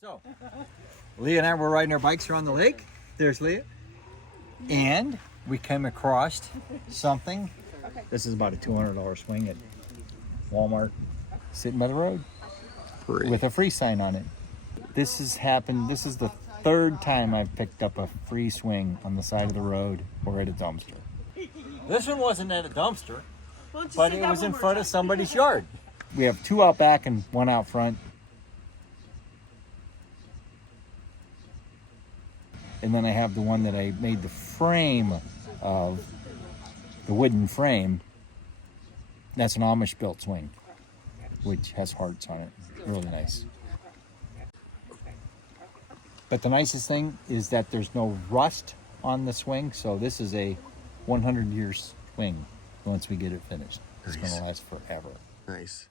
So, Leah and I were riding our bikes around the lake. There's Leah. And we came across something. This is about a $200 swing at Walmart, sitting by the road with a free sign on it. This has happened. This is the third time I've picked up a free swing on the side of the road or at a dumpster. This one wasn't at a dumpster, but it was in front of somebody's yard. We have two out back and one out front. And then I have the one that I made the frame of, the wooden frame. That's an Amish built swing, which has hearts on it. Really nice. But the nicest thing is that there's no rust on the swing, so this is a 100-year swing once we get it finished. It's going to last forever. Nice.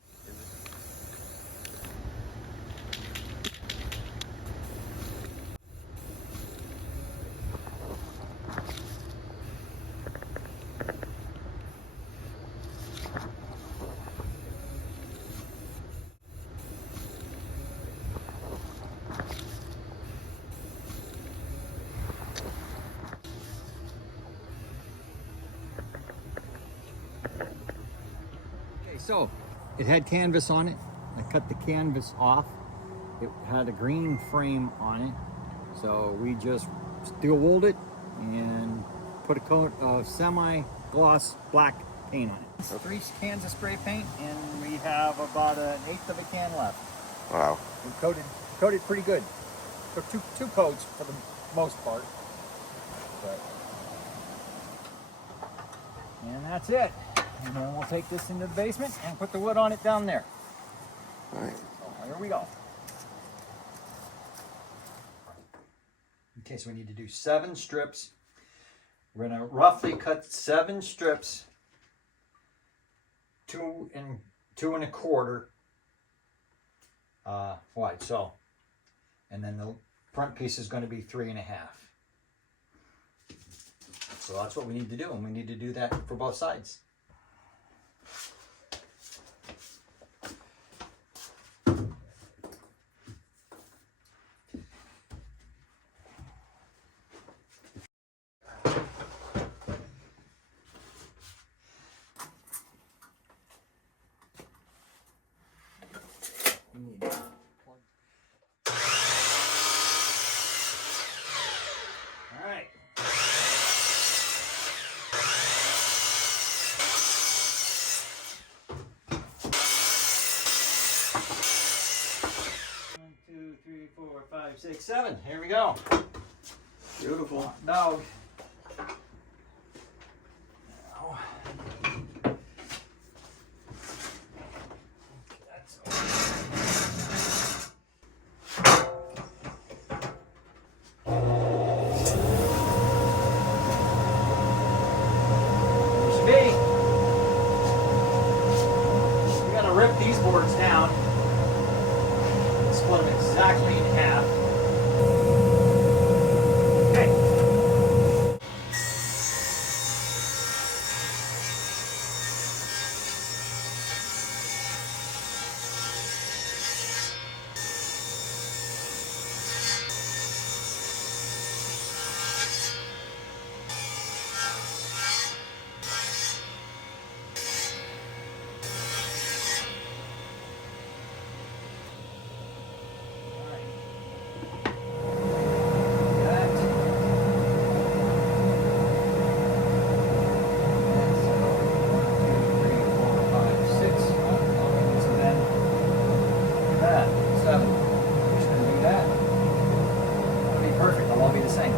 So it had canvas on it. I cut the canvas off. It had a green frame on it. So we just steel wooled it and put a coat of semi-gloss black paint on it. 3 cans of spray paint, and we have about 1/8 of a can left. Wow. We coated pretty good. Took two coats for the most part. And that's it. And then we'll take this into the basement and put the wood on it down there. All right. So here we go. Okay, so we need to do 7 strips. We're going to roughly cut 7 strips, 2 and 1/4 wide. So, and then the front piece is going to be 3 1/2. So that's what we need to do, and we need to do that for both sides. All right. One, 2, 3, 4, 5, 6, 7. Here we go. Beautiful. Dog. Rip these boards down, split them exactly in half. Okay. Perfect, they'll all be the same.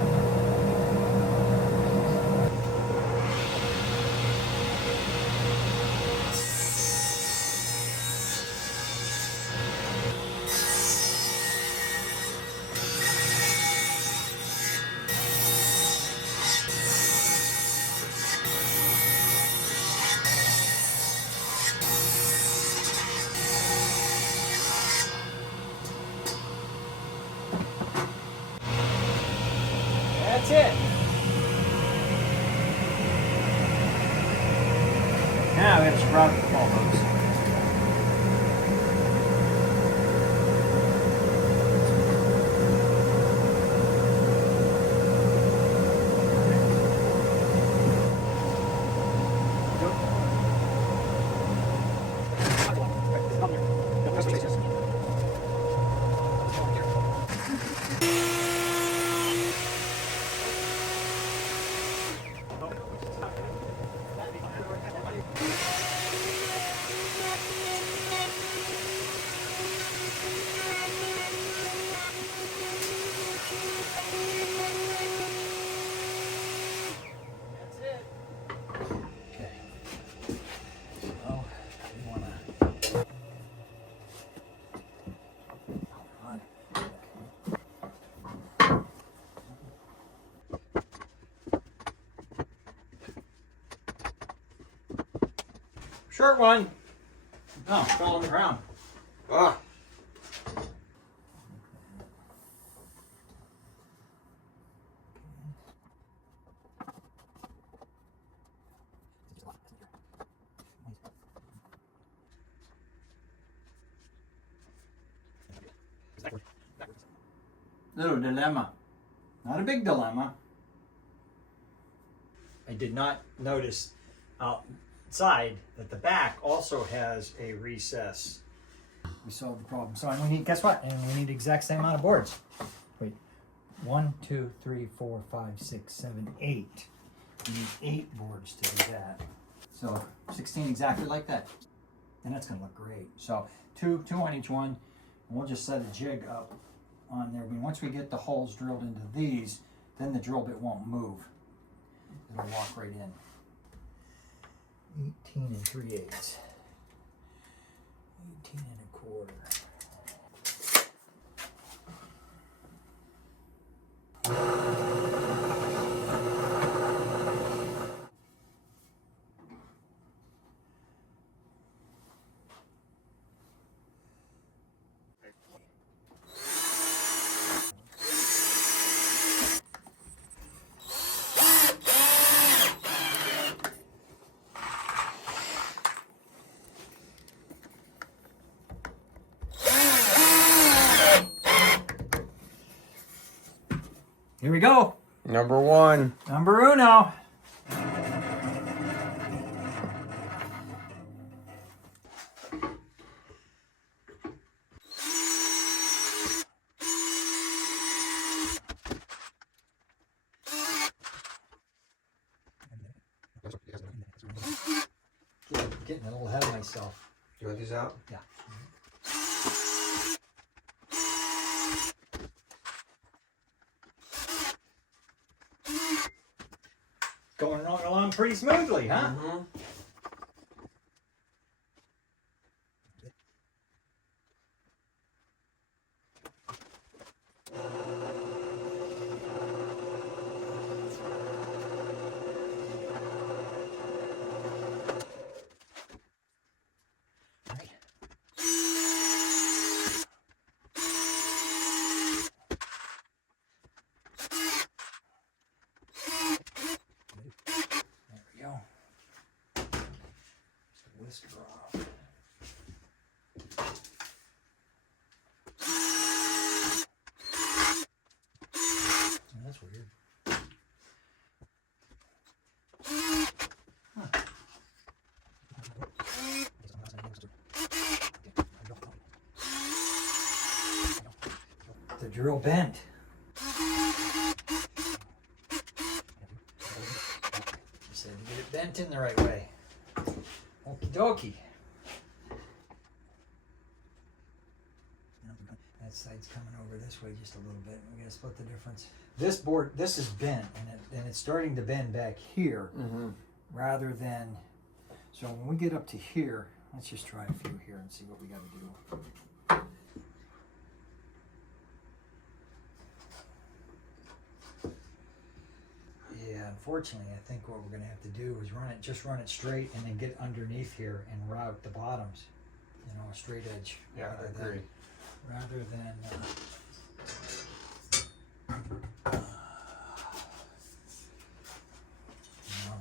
That's it. Now we have to sprout the ball hose. Short one. Oh, fell on the ground. Ah. Little dilemma. Not a big dilemma. I did not notice outside that the back also has a recess. We solved the problem. So and we need, guess what? And we need the exact same amount of boards. Wait. 1, 2, 3, 4, 5, 6, 7, 8. We need 8 boards to do that. So 16 exactly like that. And that's gonna look great. So two on each one. And we'll just set a jig up on there. Once we get the holes drilled into these, then the drill bit won't move. It'll walk right in. 18 3/8. 18 1/4. Here we go. Number 1. Number uno. Getting a little ahead of myself. You want these out? Yeah. Going along pretty smoothly, huh? Mm-hmm. There we go. Just a whisker off. Oh, that's weird. The drill bent. Just had to get it bent in the right way. Okie dokie. That side's coming over this way just a little bit. We gotta split the difference. This board, this is bent, and it's starting to bend back here, rather than. So when we get up to here, let's just try a few here and see what we gotta do. Yeah, unfortunately, I think what we're gonna have to do is just run it straight, and then get underneath here and route the bottoms. You know, a straight edge. Yeah, I rather agree. Rather than. You know.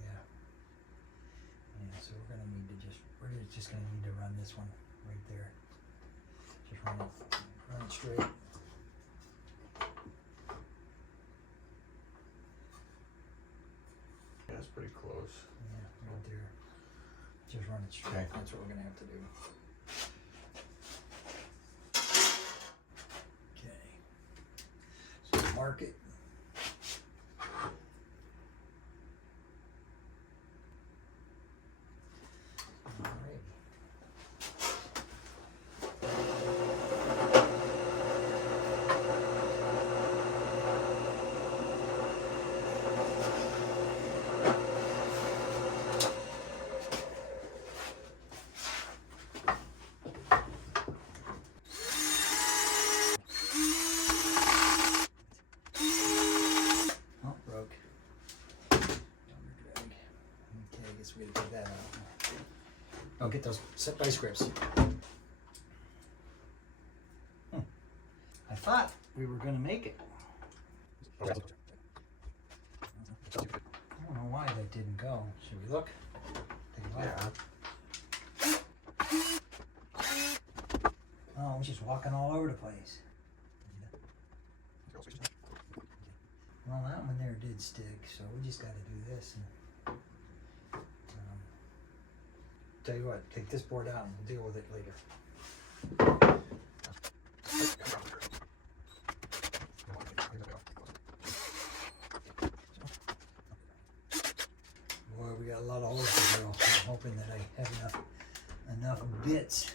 Yeah. Yeah. So we're just gonna need to run this one right there. Just run it straight. Yeah, it's pretty close. Yeah, right there. Just run it straight. Okay. That's what we're gonna have to do. Okay. So mark it. All right. get those vice grips. I thought we were going to make it. I don't know why that didn't go. Should we look? Take a look. Yeah. Oh, we're just walking all over the place. Well, that one there did stick, so we just got to do this. And, tell you what, take this board out and we'll deal with it later. Boy, we got a lot of holes to drill. I'm hoping that I have enough bits.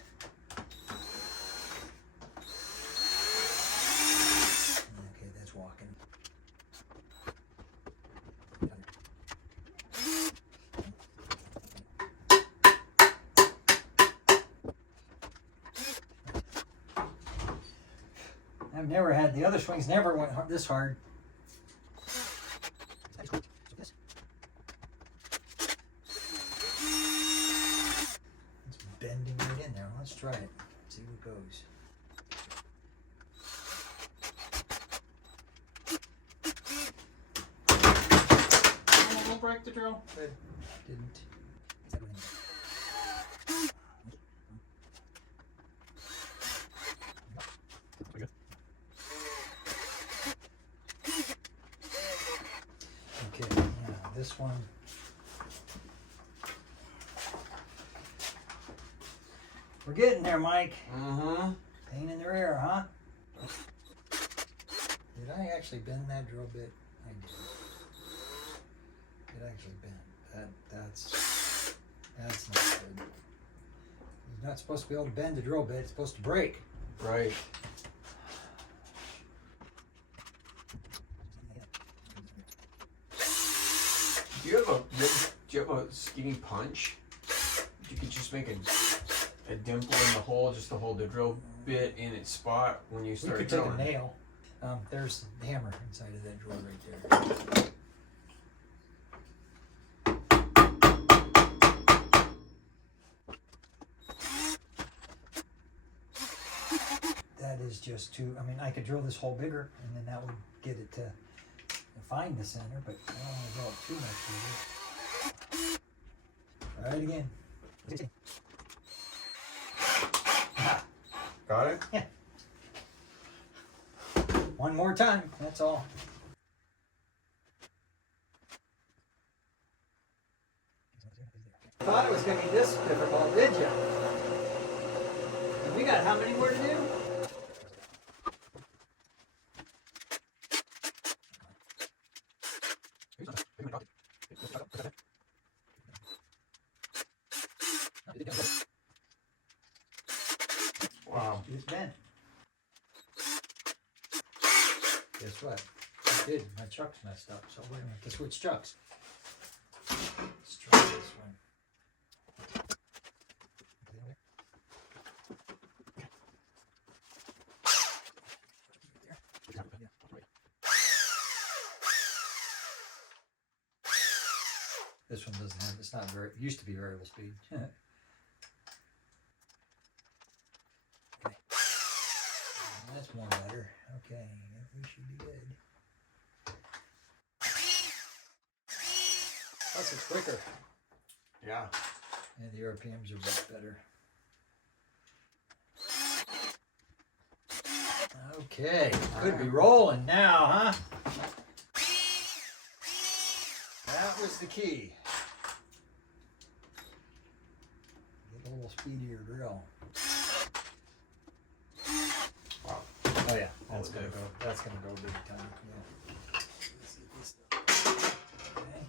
Okay, that's walking. I've never had, the other swings never went this hard. It's bending right in there. Let's try it. See what goes. Oh, don't break the drill. Good. Didn't. Okay, now this one. We're getting there, Mike. Mm-hmm. Pain in the rear, huh? Did I actually bend that drill bit? I did. It actually bent. That's not good. You're not supposed to be able to bend the drill bit. It's supposed to break. Right. Do you have a skinny punch? You could just make a dimple in the hole just to hold the drill bit in its spot when you We start could drilling. take a nail. There's the hammer inside of that drill right there. That is just too, I mean, I could drill this hole bigger and then that would get it to find the center, but I don't want to drill it too much bigger. Try it again. Got it? Yeah. One more time, that's all. Thought it was going to be this difficult, did you? And we got how many more to do? Wow. It's bent. Guess what? I did. My chuck's messed up, so we're going to have to switch chucks. Let's try this one. This one doesn't have, it's not very, it used to be variable speed. Okay. That's more better. Okay, we should be good. Plus it's quicker. Yeah. And the RPMs are much better. Okay, could be rolling now, huh? That was the key. Get a little speedier drill. Wow. Oh yeah, that's gonna go. That's gonna go big time. Yeah. Let's get this stuff. Okay.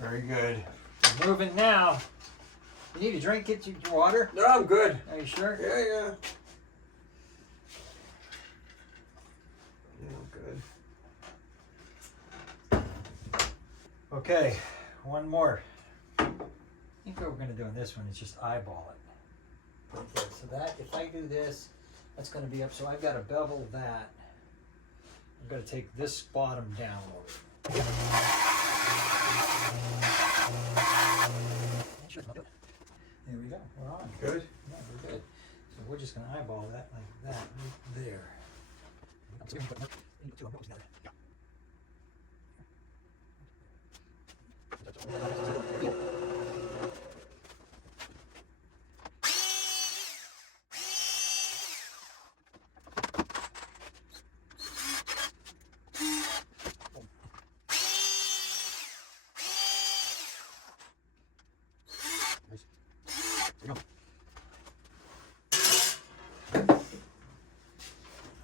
Very good. We're moving now. You need a drink? Get your water? No, I'm good. Are you sure? Yeah, yeah. Yeah, I'm good. Okay, one more. I think what we're going to do on this one is just eyeball it. Okay, so that, if I do this, that's going to be up. So I've got to bevel that. I'm going to take this bottom down a little bit. There we go. We're on. Good. Yeah, we're good. So we're just going to eyeball that like that right there.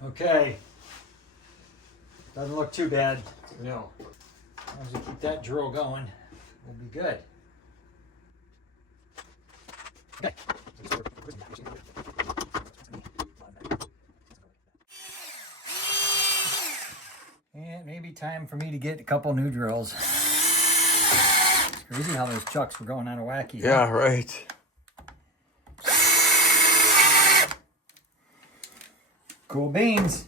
Okay. Doesn't look too bad. No. As long as we keep that drill going, we'll be good. Okay. And maybe time for me to get a couple new drills. It's crazy how those chucks were going out of wacky. Yeah, right. Cool beans.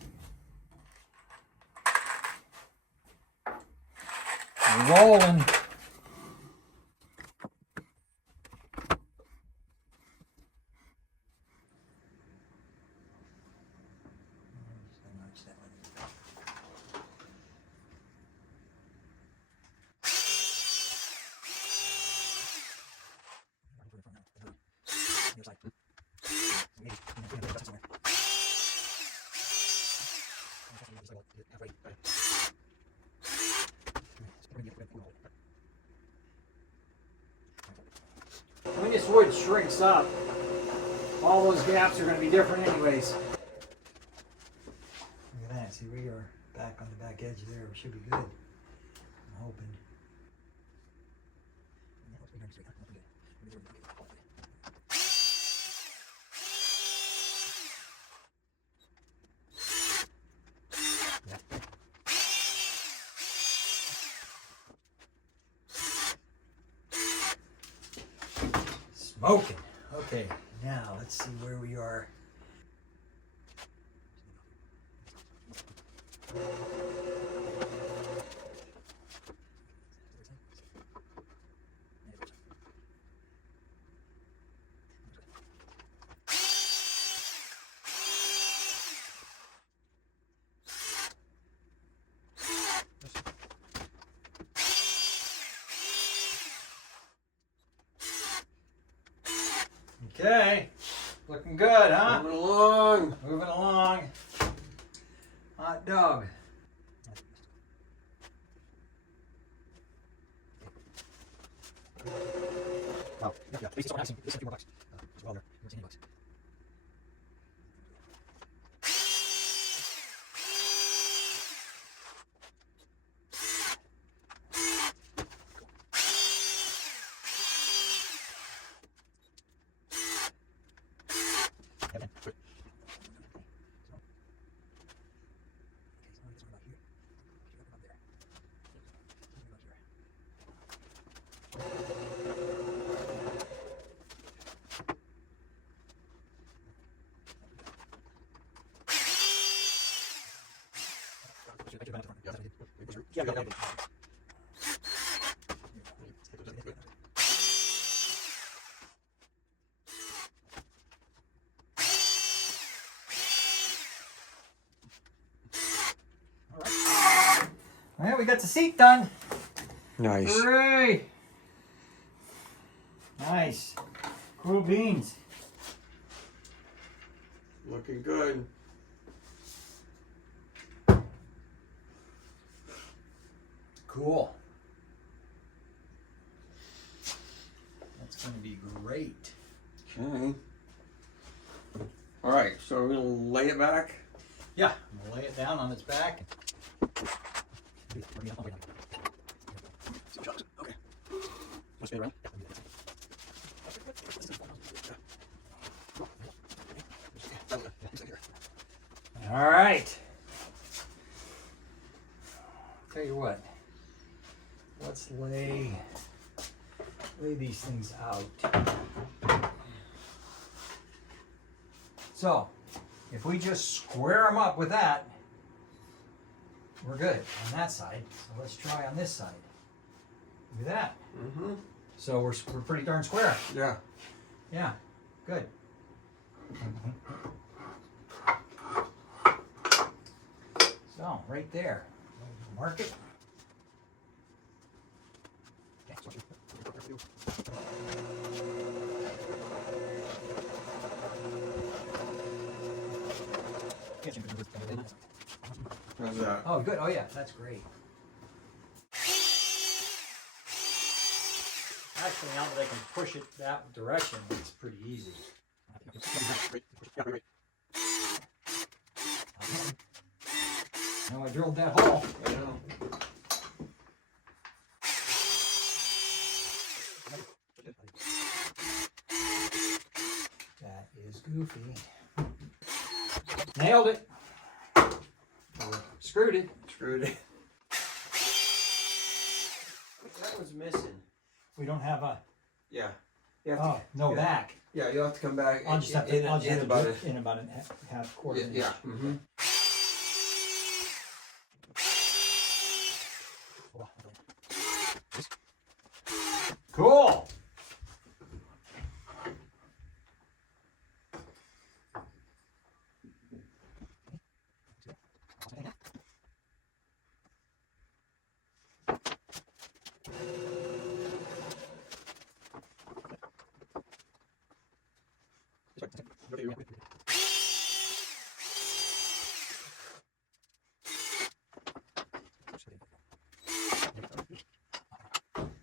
We're rolling. When this wood shrinks up, all those gaps are going to be different anyways. Look at that. See, we are back on the back edge there. We should be good. I'm hoping. Smoking. Okay, now let's see where we are. Okay, looking good, huh? Moving along. Moving along. Hot dog. Oh, yeah, this is a few more bucks. As well, there. $10. Yeah, yeah, yeah. Well, we got the seat done. Nice. Hooray! Nice. Cool beans. Looking good. Cool. That's going to be great. Okay. All right, so we're gonna lay it back. Yeah, we'll lay it down on its back. Okay. Want to spin it around? All right. Tell you what. Let's lay these things out. So, if we just square them up with that, we're good on that side. So let's try on this side. Look at that. Mm-hmm. So we're pretty darn square. Yeah. Yeah, good. So, right there. Mark it. How's that? Oh, good. Oh, yeah, that's great. Actually, now that I can push it that direction, it's pretty easy. Now I drilled that hole. I know. That is goofy. Nailed it. Or screwed it. Screwed it. That was missing. We don't have a. Yeah. You have Oh, no yeah. back. Yeah, you'll have to come back. I'll just have to. I'll just have to about do it. it in about a half quarter. Yeah. inch. Yeah. Mm-hmm. Cool.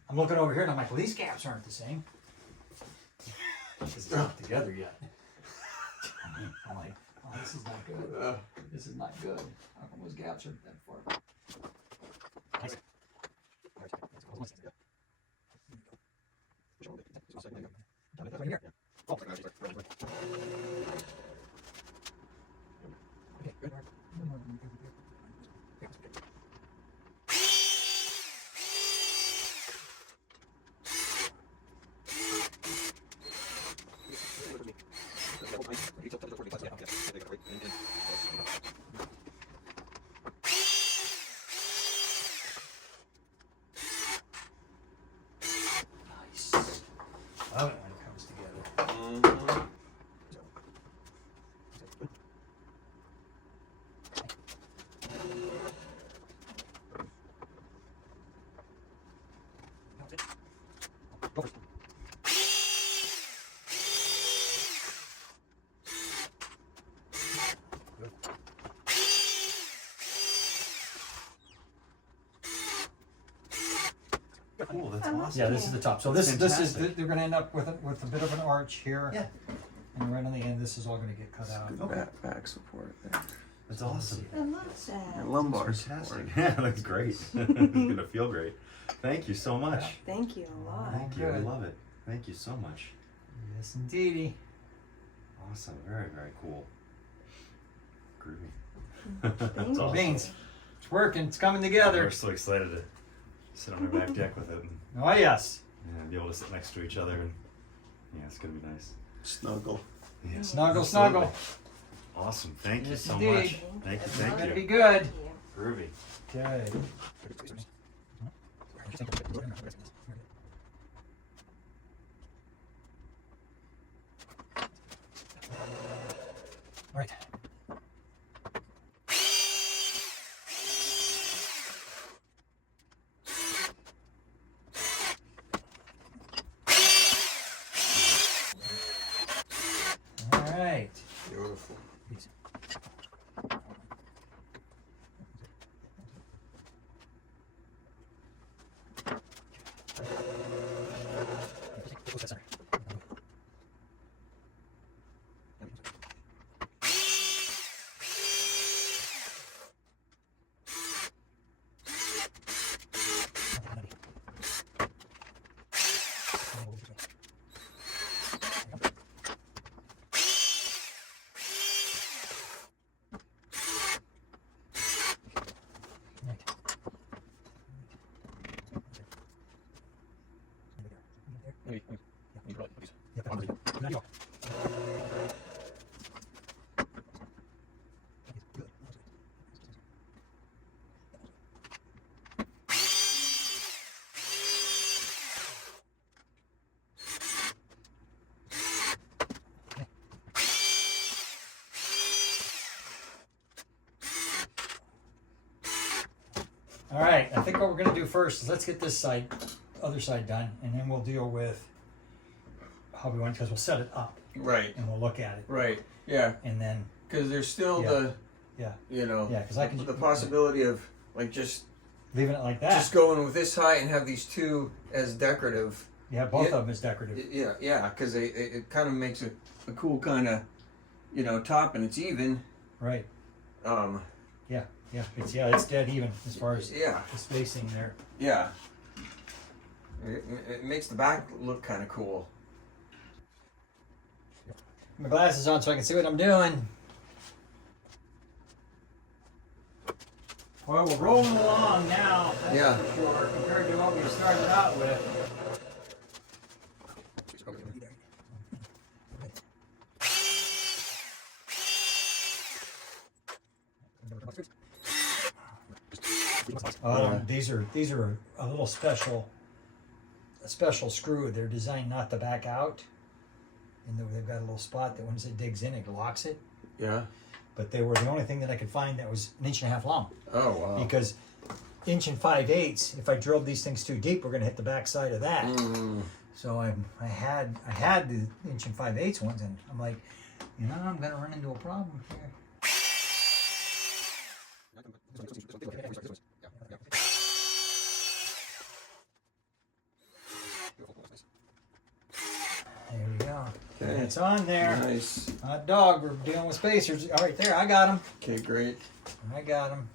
I'm looking over here and I'm like, well, these gaps aren't the same. Because it's not together yet. I'm like, oh, this is not good. This is not good. How come those gaps aren't that far? Nice. Love it when it comes together. Mm-hmm. Cool, that's awesome. Yeah, this is the top. So this is Fantastic. they're going to end up with a bit of an arch here. Yeah. And right on the end, this is all going to get cut out. Good Okay. back support there. That's awesome. I love that. And lumbar Fantastic. support. Yeah, that's great. It's gonna feel great. Thank you so much. Thank you a lot. Thank you. I Good. love it. Thank you so much. Yes, indeedy. Awesome. Very, very cool. Groovy. Thank That's you. awesome. Beans. It's working. It's coming We're together. so excited to sit on our back deck with it Oh, yes. and be able to sit next to each other and yeah, it's gonna be nice. Snuggle. Yeah. Snuggle, Absolutely. snuggle. Awesome. Thank you Yes, so indeed. much. Thank you. It's Thank going to be you. good. Groovy. Okay. All right. All right. Beautiful. All right, I think what we're gonna do first is let's get this side, other side done, and then we'll deal with how we want, because we'll set it up Right. and we'll look at it, Right. Yeah. and then Because there's still Yeah. the, yeah, you know, yeah, because I can the possibility of like just leaving it like that. just going with this height and have these two as decorative. Yeah, both Yeah. of them is decorative. Yeah, yeah, because it kind of makes a cool kind of, you know, top, and it's even. Right. Um, Yeah, it's dead even as far as yeah, the spacing there. yeah. It makes the back look kind of cool. My glasses on so I can see what I'm doing. Well, we're rolling along now. That's Yeah. for sure, compared to what we started out with. These are a little special screw. They're designed not to back out, and they've got a little spot that once it digs in, it locks it. Yeah. But they were the only thing that I could find that was 1.5 inches long. Oh wow. Because 1 5/8, if I drilled these things too deep, we're gonna hit the back side of that. Mm. So I had the 1 5/8 ones, and I'm like, you know, I'm gonna run into a problem here. There we go. Okay. It's on there. Nice. Hot dog. We're dealing with spacers. All right, there. I got them. Okay, great. I got them.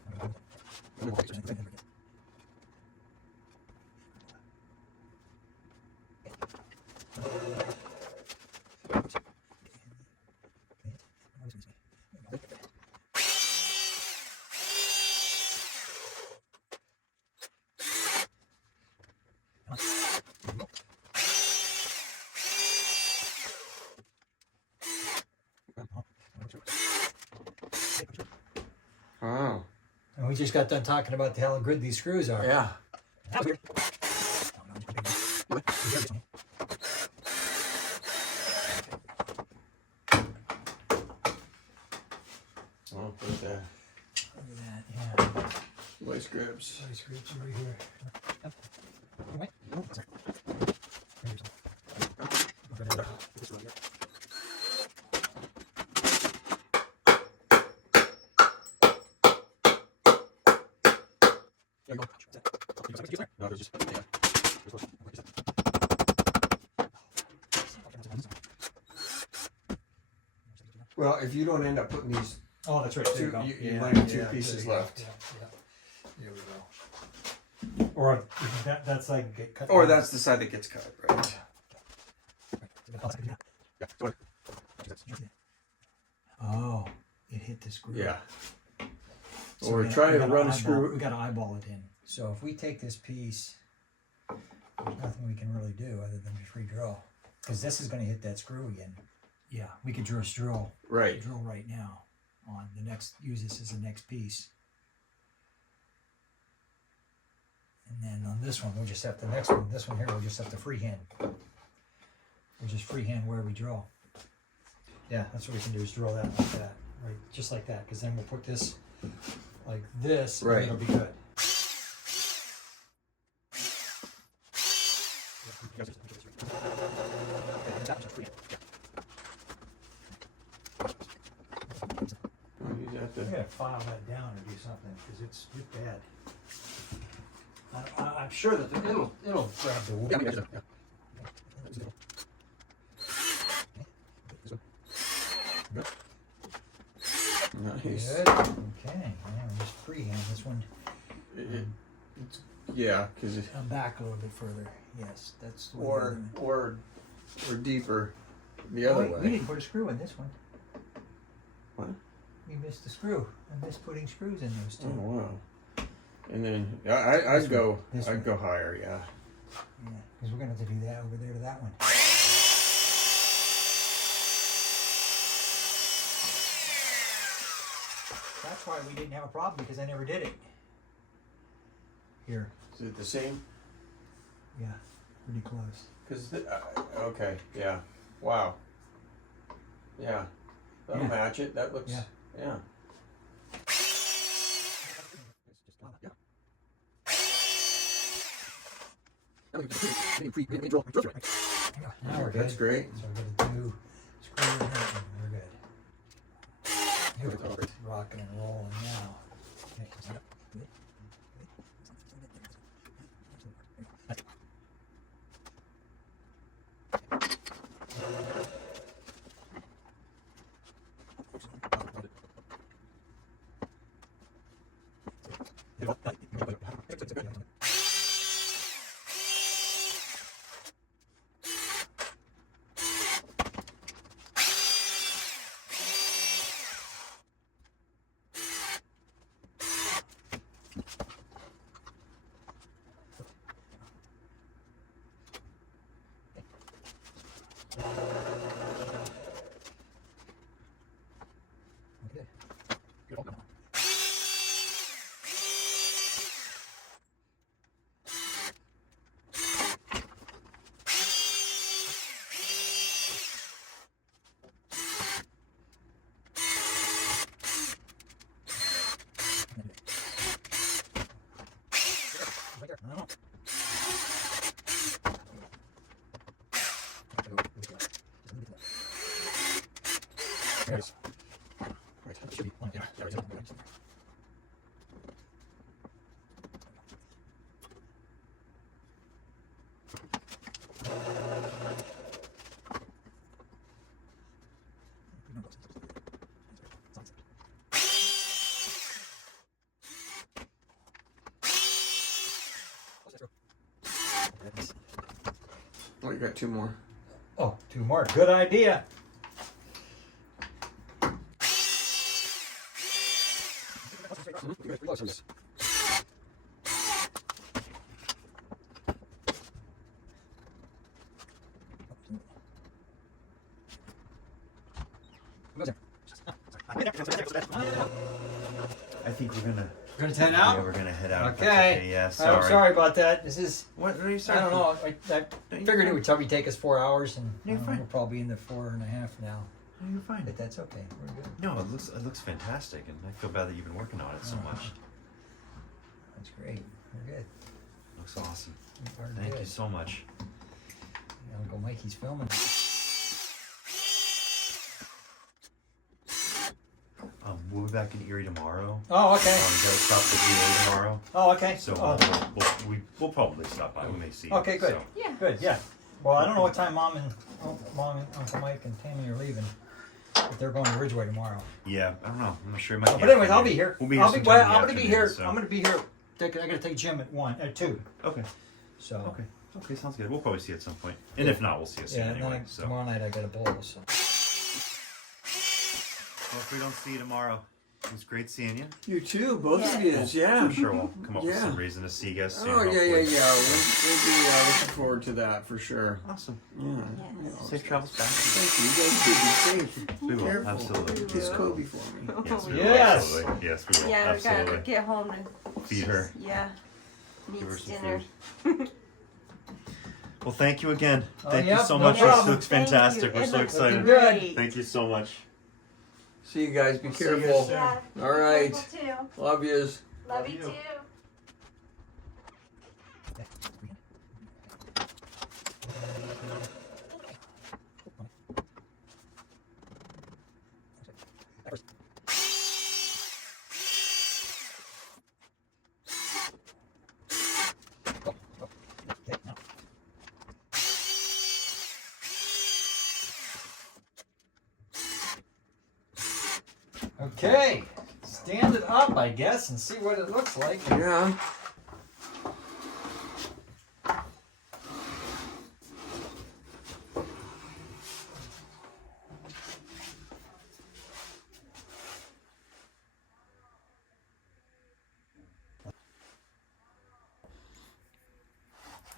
Wow. And we just got done talking about how good these screws are. Yeah. Oh, put that. Look at that. Yeah. Vice grips. Nice screws over here. Well, if you don't end up putting these, Oh, that's right. There you Two- go. you might have two there pieces you go. left. Yeah. There we go. Or that's like get cut. or down. that's the side that gets cut, right? Oh, it hit the screw. Yeah. So Or we try to gotta run a eyeball- screw. We got to eyeball it in. So if we take this piece, there's nothing we can really do other than just re-drill, because this is going to hit that screw again. Yeah, we could drill Right. right now on the next. Use this as the next piece, and then on this one we'll just have the next one. This one here we'll just have to freehand. We'll just freehand where we drill. Yeah, that's what we can do is drill that like that, right, just like that. Because then we'll put this like this, Right. and it'll be good. You have I to- gotta file that down or do something because it's bad. I'm sure that it'll grab the wood. Nice. Good. Okay. Now we just freehand this one. Yeah, because I'm back a little bit further. Yes, that's the way or we're doing it. or deeper the Oh, other wait, we way. didn't put a screw in this one. What? We missed the screw. I missed putting screws in those Oh two. wow. And then I'd This go one. This one. I'd go higher. Yeah. Yeah, because we're gonna have to do that over there to that one. That's why we didn't have a problem because I never did it. Here. Is it the same? Yeah, pretty close. Because okay, yeah. Wow. Yeah. That'll Yeah. match it. That looks. Yeah. Yeah. Now we're good. That's great. So we're gonna do screw and hurt, and we're good. Here we go. It's rocking and rolling now. Oh, you got two more. Oh, two more. Good idea. I think we're gonna. We're gonna head Yeah, out. we're gonna head out. if that's Okay. Yeah. I'm Sorry. sorry about that. This is. What are you I sorry? don't know. I figured it would probably take us 4 hours, and You're fine. we're probably in the 4.5 now. No, you're fine. But that's okay. We're good. No, it looks fantastic, and I feel bad that you've been working on it so much. That's great. We're good. Looks awesome. We're Thank good. you so much. Uncle Mikey's filming. We'll be back in Erie tomorrow. Oh, okay. We gotta stop the GA tomorrow, Oh, okay. so Oh, we'll probably stop by. We may see. you, Okay, good. so. Yeah. good. Yeah. Well, I don't know what time Mom and Uncle Mike and Tammy are leaving, but they're going to Ridgeway tomorrow. Yeah, I don't know. I'm not sure. It might be But anyways, I'll afternoon. be here. We'll be here I'll be, sometime in the I'm gonna be afternoon, here. so- I'm gonna be here. I gotta take Jim at 2. Okay. So. Okay. Okay. Sounds good. We'll probably see you at some point, and if not, we'll see you soon Yeah, and then anyway. So. tomorrow night I got a bowl. So. Well, if we don't see you tomorrow, it was great seeing you. You too, both of you. Yeah. I'm sure we'll come up with Yeah. some reason to see you guys soon. Oh yeah, yeah, hopefully. yeah. We'll be looking forward to that for sure. Awesome. Yeah. Safe travels back. Thank you. You guys too. Be safe. We will. Careful. Absolutely. Kiss Kobe for me. Yes, we will. Yes. Absolutely. Yes, we will. Yeah, we gotta Absolutely. get home and Feed her. Yeah. Give her Needs some dinner. food. Well, thank you again. Oh, Thank yep, you so no much. problem. This looks Thank fantastic. you. We're It so looks excited. Good. Thank you so much. See you guys. Be We'll see you careful. soon. Yeah. All right. Careful too. Love yous. Love you too. Okay, stand it up, I guess, and see what it looks like. Yeah.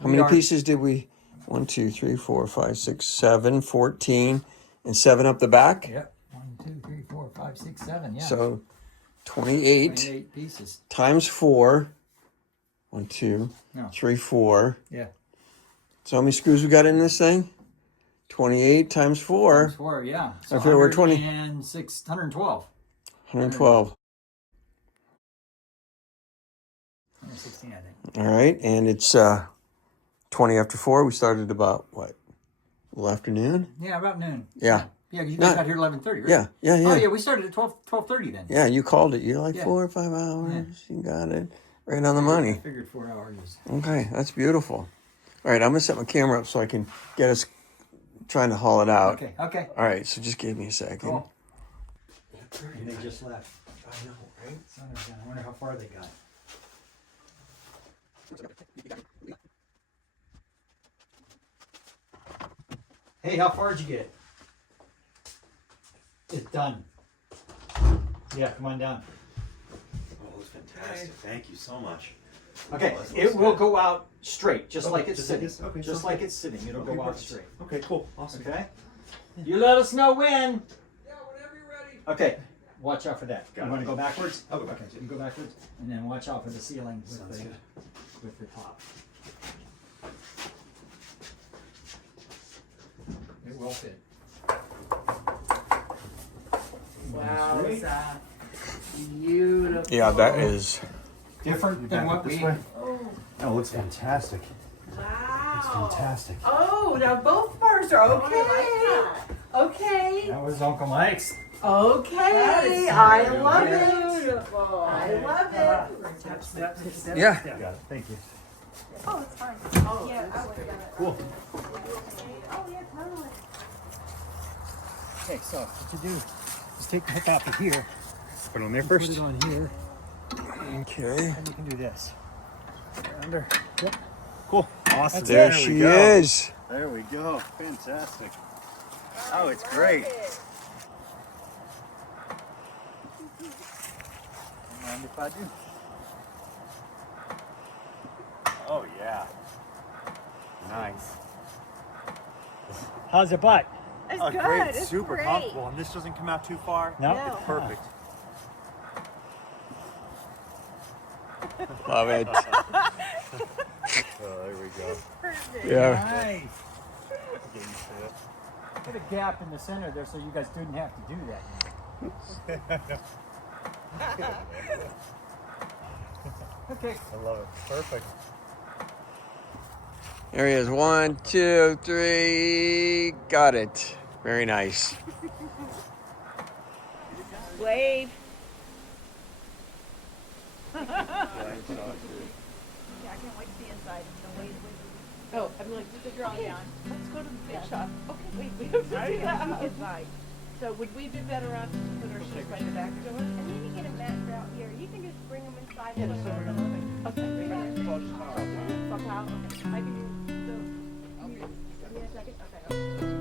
How many pieces did we? 1, 2, 3, 4, 5, 6, 7, 14, and 7 up the back. Yep. 1, 2, 3, 4, 5, 6, 7. Yeah. So 28 28 pieces. times 4. 1, 2, No. 3, 4. Yeah. So how many screws we got in this thing? 28 times 4. Times 4, yeah. So If it were 20. 112. 112. 116, I think. All right, and it's 20 after 4. We started about, what, little afternoon? Yeah, about noon. Yeah. Yeah, 'cause you guys No. got here 11:30, right? Yeah, yeah, yeah. Oh, yeah, we started at 12:30 then. Yeah, you called it. You're like Yeah. 4 or 5 hours. Yeah. You got it. Right on the I money. figured 4 hours is... Okay, that's beautiful. All right, I'm going to set my camera up so I can get us trying to haul it out. Okay, okay. All right, so just give me a second. Cool. And they just left. I know, right? Son of a gun. I wonder how far they got. Hey, how far did you get? It's done. Yeah, come on down. Oh, it was fantastic. Thank you so much. Okay, Oh, that's it will good. go out straight, just like it's just like sitting. this? Okay, just sounds like good. it's sitting. It'll Okay, go out perfect. straight. Okay, cool. Awesome. Okay? You let us know when. Yeah, whenever you're ready. Okay, watch out for that. Got You it. want to go backwards? I'll go Okay, backwards, so you go backwards, and then watch out for the ceiling with Sounds the good. with the top. It will fit. Wow, is that beautiful. Yeah, that is. Different than what we. Oh, Oh, it looks fantastic. wow. It's fantastic. Oh, now both bars are okay. Okay. That was Uncle Mike's. Okay. I love it. Beautiful. I love it. Yeah. Got it. Thank you. Oh, it's fine. Oh, Yeah, I would have done it. Cool. Oh, yeah, totally. Okay, so what you do is take the hook off of here, Put it on there put first. it on here, Okay. and you can do this. Under. Yep. Cool. Awesome. That's There it. she is. There we go. Fantastic. Oh, it's great. Mind if I do? Oh, yeah. Nice. How's the butt? It's Oh, good. great. It's Super great. comfortable. And this doesn't come out too far. No. No. It's perfect. Love it. Oh, there we go. Perfect. Yeah. Nice. Put a gap in the center there so you guys didn't have to do that. Okay. I love it. Perfect. There he is. 1, 2, 3. Got it. Very nice. Wave. Yeah, Yeah, I can't wait to see inside. No, wait. Oh, I'm like, The drawing down. let's go to the Yeah. big shop. Okay, wait, we Sorry, have to see yeah. that inside. So would we be better off to put our shoes by the back door? And then you get a mat for out here. You can just bring them inside. Yeah, and so put we're them gonna on. Okay, Yeah. somehow, okay. I can do the. Give me a second. Okay.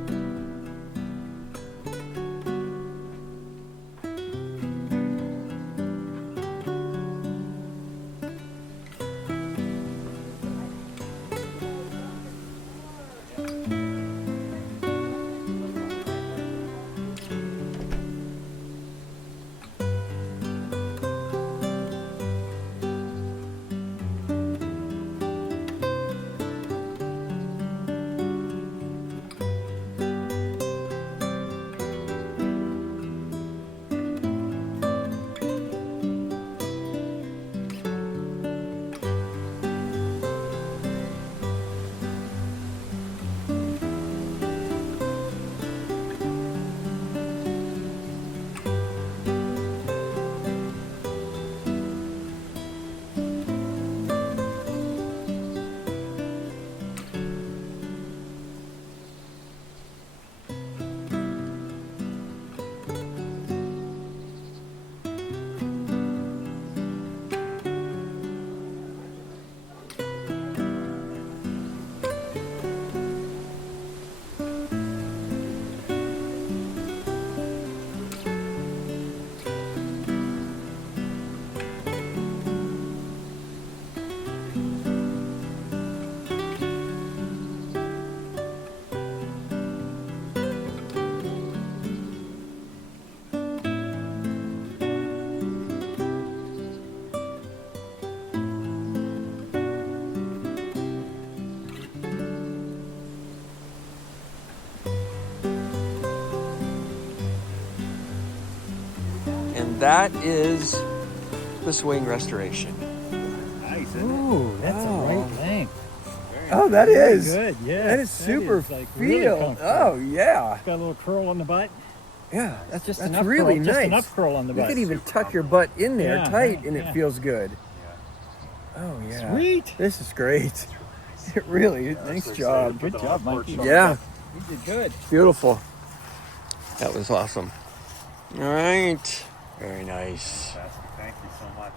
And that is the swing restoration. Nice, isn't it? Ooh, that's Wow. the right thing. Very Oh, that Very is. good. Yeah, That is super like, really feel. comfortable. Oh yeah. Got a little curl on the butt. Yeah, that's Just that's enough really curl, nice. Just enough curl on the You butt. could even tuck your butt in there Yeah, tight, yeah, and yeah. it feels good. Oh yeah. Sweet. This is great. It really. Nice job. Good job, Mikey. Yeah, You did good. beautiful. That was awesome. All right. Very nice. Thank you so much.